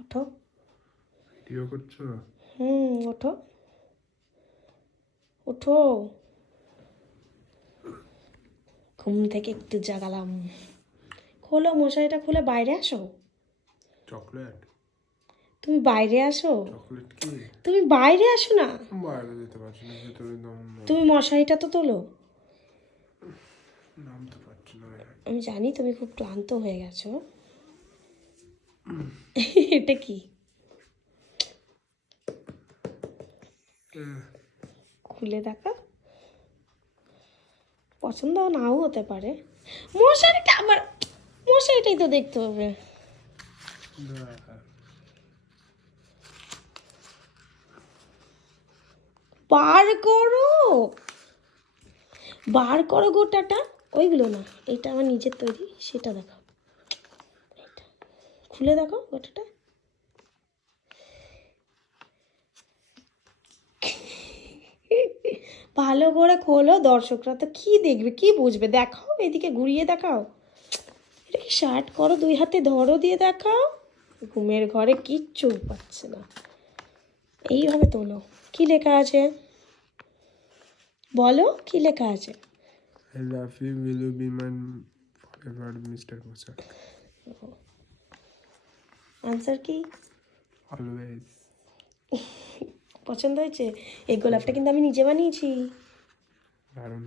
ওঠো। ভিডিও করছো? ওঠো ওঠো। ঘুম থেকে একটু জাগালাম। খোলো মশারিটা, খুলে বাইরে আসো। চকলেট? তুমি বাইরে আসো। চকলেট কি? তুমি বাইরে আসো না। বাইরে যেতে পারছি না, ভেতরে দম নেই। তুমি মশারিটা তো তোলো। নামতে পারছি না। আমি জানি তুমি খুব ক্লান্ত হয়ে গেছো। এটা কি? খুলে দেখা। পছন্দ নাও হতে পারে। মশারিটা আবার, মশারিটাই তো দেখতে হবে। বার করো, বার করো গোটাটা। ওইগুলো না, এটা আমার নিজের তৈরি, সেটা দেখো। খুলে দেখো গোটাটা। ভালো করে খোলো, দর্শকরা তো কি দেখবে, কি বুঝবে। দেখাও, এদিকে ঘুরিয়ে দেখাও। এটা কি শার্ট করো, দুই হাতে ধরো, দিয়ে দেখাও। ঘুমের ঘরে কিচ্ছু পাচ্ছে না। এইভাবে তোলো। কি লেখা আছে বলো, কি লেখা আছে? I love you, will you be mine forever, Mr. Poshak? Answer কি? Always. পছন্দ হয়েছে? এই গোলাপটা কিন্তু আমি নিজে বানিয়েছি। দারুণ।